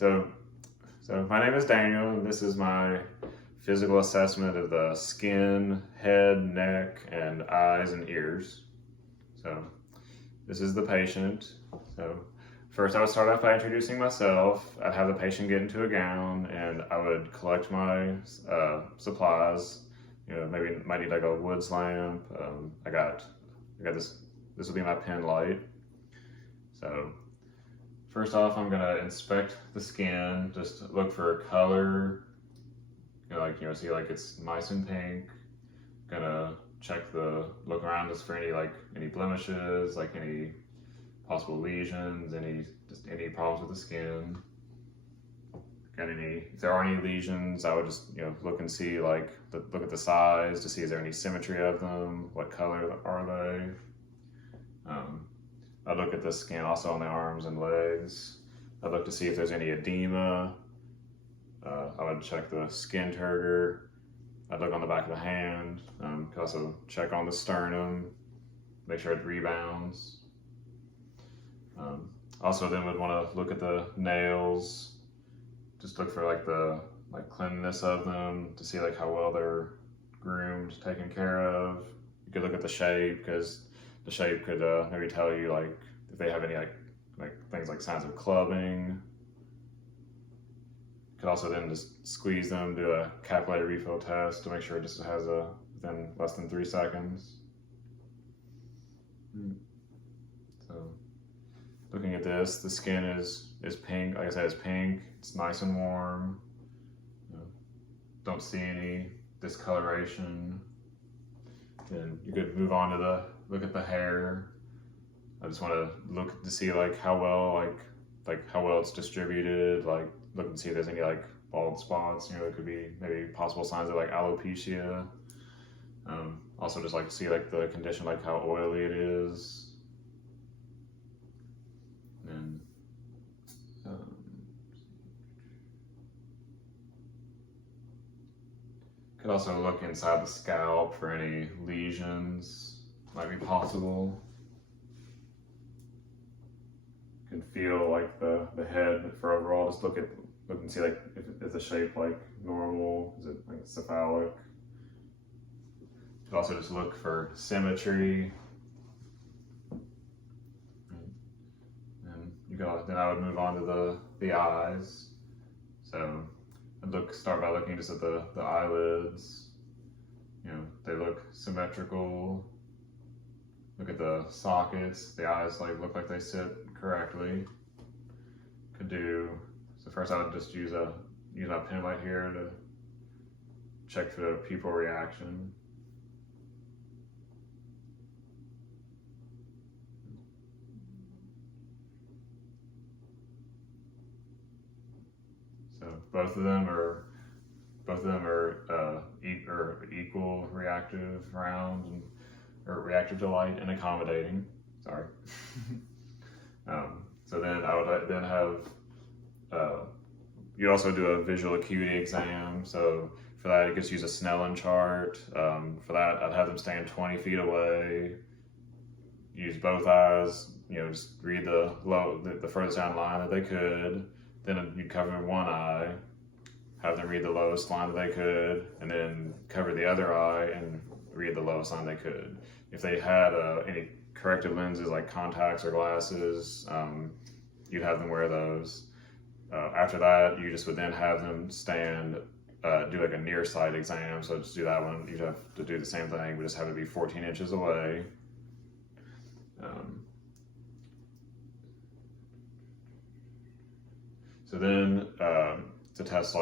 right, so my name is Daniel, and this is my physical assessment of the skin, head, neck, and eyes and ears. So this is the patient. So first I would start off by introducing myself. I'd have the patient get into a gown, and I would collect my supplies. You know, maybe might need like a woods lamp. I got this. This will be my pen light. So first off, I'm gonna inspect the skin, just look for color, see like it's nice and pink. Gonna look around just for any blemishes, like any possible lesions, any problems with the skin. If there are any lesions, I would just look and see look at the size to see is there any symmetry of them, what color are they. I'd look at the skin also on the arms and legs. I'd look to see if there's any edema. I would check the skin turgor. I'd look on the back of the hand. Could also check on the sternum, make sure it rebounds. Also then would want to look at the nails, just look for the cleanliness of them to see how well they're groomed, taken care of. You could look at the shape, because the shape could maybe tell you if they have any things like signs of clubbing. Could also then just squeeze them, do a capillary refill test to make sure it just has within less than 3 seconds. So looking at this, the skin is pink. Like I said, it's pink. It's nice and warm. Don't see any discoloration. Then you could move on to look at the hair. I just want to look to see how well it's distributed. Look and see if there's any bald spots. There could be maybe possible signs of alopecia. Also just see the condition, how oily it is. And could also look inside the scalp for any lesions might be possible. Can feel the head for overall. Just look and see is the shape normal? Is it cephalic? Could also just look for symmetry. And then I would move on to the eyes. So I'd start by looking just at the eyelids. They look symmetrical. Look at the sockets. The eyes look like they sit correctly. So first I would just use my pen light here to check for the pupil reaction. So both of them are equal reactive round or reactive to light and accommodating. Sorry. So then I would then have you also do a visual acuity exam. So for that, you just use a Snellen chart. For that, I'd have them stand 20 feet away. Use both eyes. Just read the furthest down line that they could. Then you'd cover one eye, have them read the lowest line that they could, and then cover the other eye and read the lowest line they could. If they had any corrective lenses like contacts or glasses, you'd have them wear those. After that, you just would then have them stand, do a near sight exam. So just do that one. You'd have to do the same thing, but just have it be 14 inches away. So then to test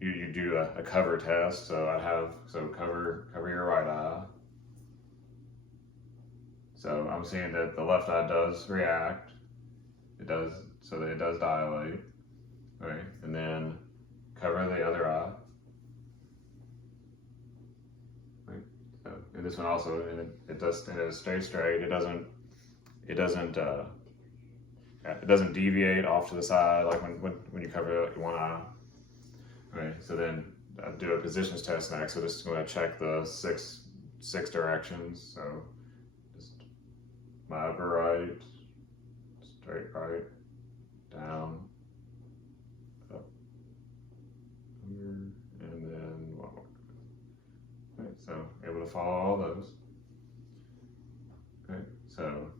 you do a cover test. So cover your right eye. So I'm seeing that the left eye does react. It does, so that it does dilate. Okay, and then cover the other eye. Right. So, and this one also, and it stay straight. It doesn't deviate off to the side when you cover one eye. Okay, so then I do a positions test next. So just going to check the six directions. So just my upper right, straight right, down, follow all those. Okay, so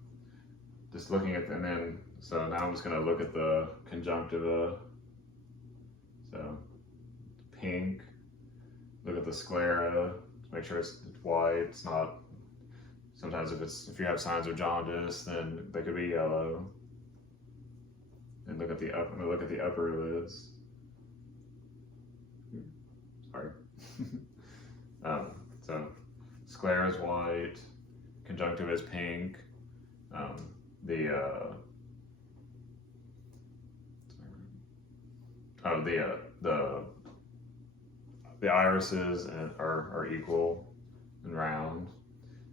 just looking at, and then, so now I'm just gonna look at the conjunctiva. So pink, look at the sclera, make sure it's white, it's not, sometimes if you have signs of jaundice, then they could be yellow. And look at the upper lids. Sorry. So sclera is white, conjunctiva is pink. The irises are equal and round,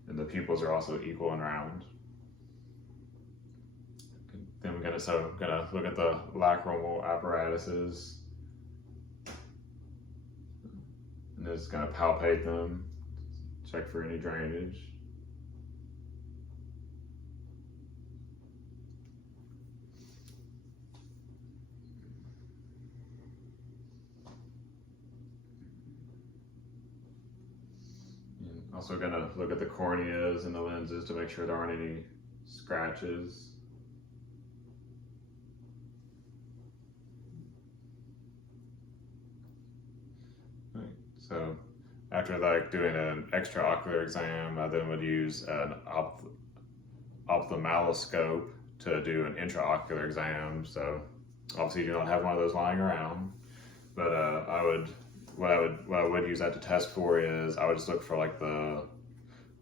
and the pupils are also equal and round. Then we're gonna look at the lacrimal apparatuses, and just gonna palpate them, check for any drainage. Also gonna look at the corneas and the lenses to make sure there aren't any scratches. Right. So after doing an extraocular exam, I then would use an ophthalmoscope to do an intraocular exam. So obviously you don't have one of those lying around, but what I would use that to test for is I would just look for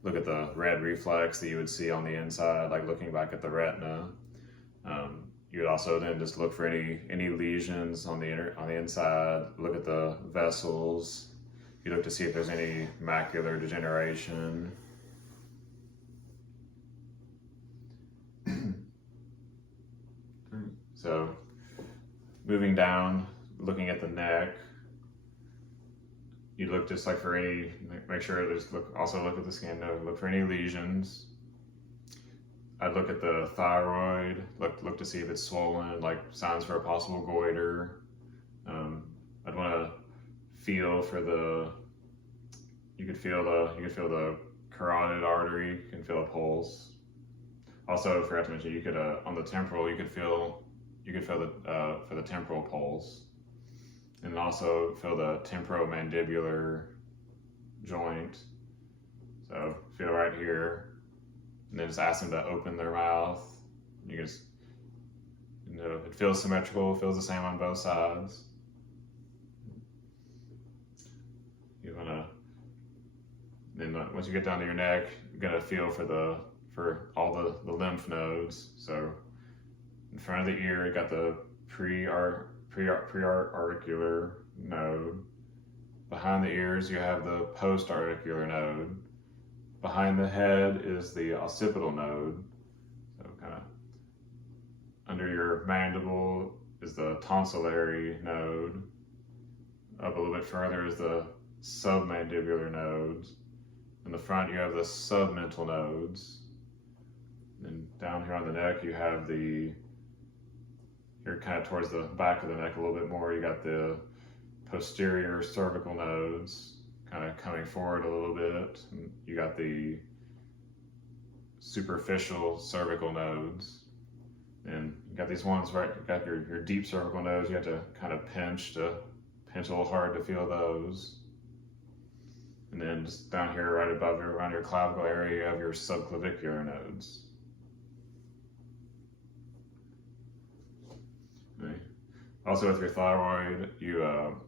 look at the red reflex that you would see on the inside, like looking back at the retina. You would also then just look for any lesions on the inside. Look at the vessels. You look to see if there's any macular degeneration. So moving down, looking at the neck, you look just like for any, make sure also look at the skin node, look for any lesions. I'd look at the thyroid, look to see if it's swollen, like signs for a possible goiter. I'd want to feel for you could feel the carotid artery, you can feel a pulse. Also, I forgot to mention, you could on the temporal, you could feel for the temporal pulse. And also feel the temporomandibular joint. So feel right here, and then just ask them to open their mouth. You can just, it feels symmetrical, feels the same on both sides. You wanna, then once you get down to your neck, you're gonna feel for all the lymph nodes. So in front of the ear, you got the preauricular node. Behind the ears, you have the postauricular node. Behind the head is the occipital node. So kind of under your mandible is the tonsillary node. Up a little bit further is the submandibular nodes. In the front, you have the submental nodes. And down here on the neck, you have you're kind of towards the back of the neck a little bit more. You got the posterior cervical nodes kind of coming forward a little bit. And you got the superficial cervical nodes. And you got these ones right, you got your deep cervical nodes. You have to kind of pinch a little hard to feel those. And then just down here, right above around your clavicle area, you have your subclavicular nodes. Okay. Also with your thyroid, you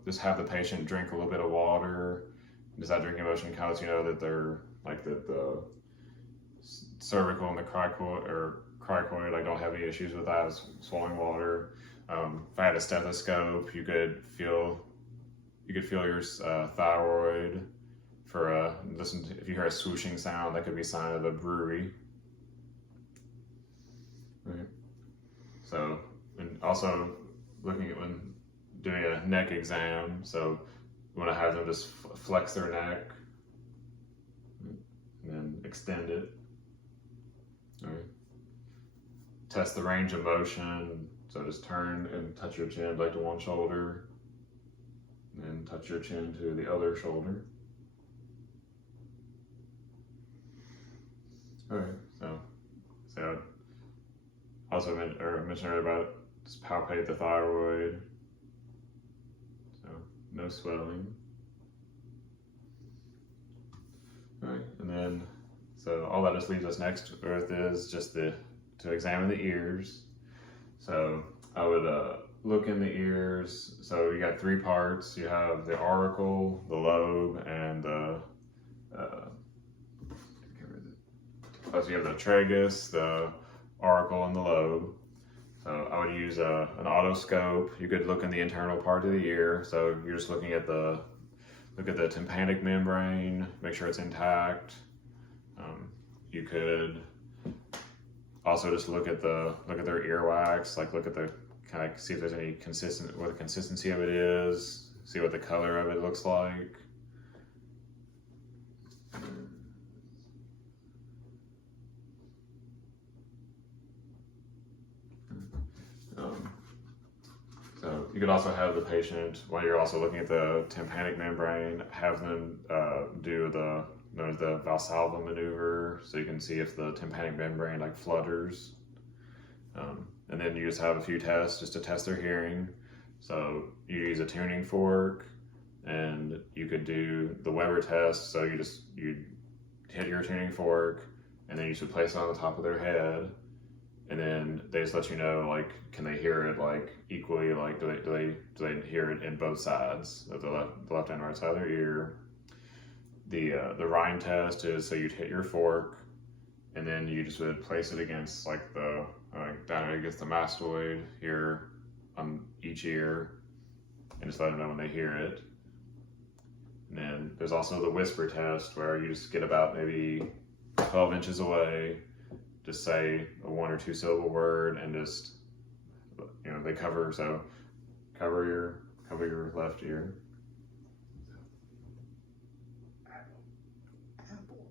just have the patient drink a little bit of water. Does that drinking motion kind of lets you know that they're like the cervical and the cricoid, don't have any issues with that, swallowing water. If I had a stethoscope, you could feel your thyroid. If you hear a swooshing sound, that could be a sign of a brewery. Right. So, and also looking at when doing a neck exam, so you want to have them just flex their neck and then extend it. All right. Test the range of motion, so just turn and touch your chin like to one shoulder, and then touch your chin to the other shoulder. Okay, so also mentioned earlier about just palpate the thyroid. So no swelling. All right, and then so all that just leaves us next with is just to examine the ears. So I would look in the ears. So you got three parts. You have the auricle, the lobe, and the so you have the tragus, the auricle, and the lobe. So I would use an otoscope. You could look in the internal part of the ear. So you're just looking at the tympanic membrane, make sure it's intact. You could also just look at their earwax, like look at the kind of see if there's any what the consistency of it is, see what the color of it looks like. So you could also have the patient, while you're also looking at the tympanic membrane, have them do the Valsalva maneuver, so you can see if the tympanic membrane like flutters. And then you just have a few tests just to test their hearing. So you use a tuning fork, and you could do the Weber test. So you hit your tuning fork, and then you should place it on the top of their head. And then they just let you know, like, can they hear it like equally? Like, do they hear it in both sides of the left and right side of their ear? The Rhine test is, so you'd hit your fork, and then you just would place it against like down against the mastoid here on each ear, and just let them know when they hear it. And then there's also the whisper test, where you just get about maybe 12 inches away. Just say a 1 or 2 syllable word, and just, they cover your left ear. Apple.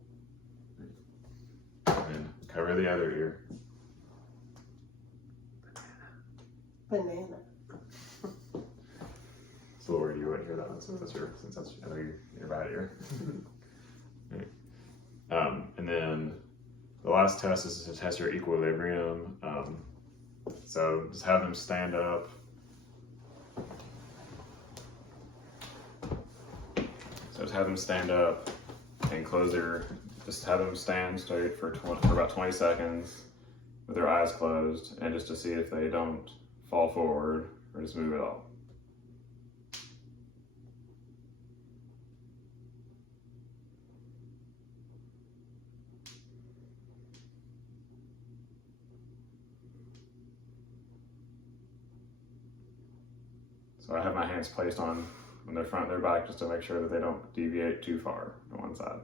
And cover the other ear. Banana. So where you wouldn't hear that one since that's your bad ear. Right. And then the last test is to test your equilibrium. So just have them stand up. So just have them stand up and just have them stand straight for about 20 seconds with their eyes closed, and just to see if they don't fall forward or just move at all. So I have my hands placed on their front and their back just to make sure that they don't deviate too far on one side.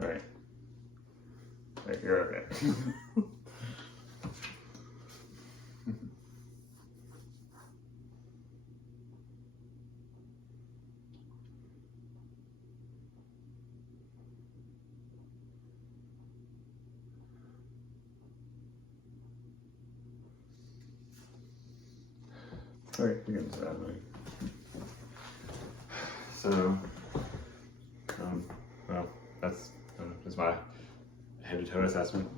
All right. Okay, you're okay. Okay, you can sit down, buddy. So, well, that's my head to toe assessment.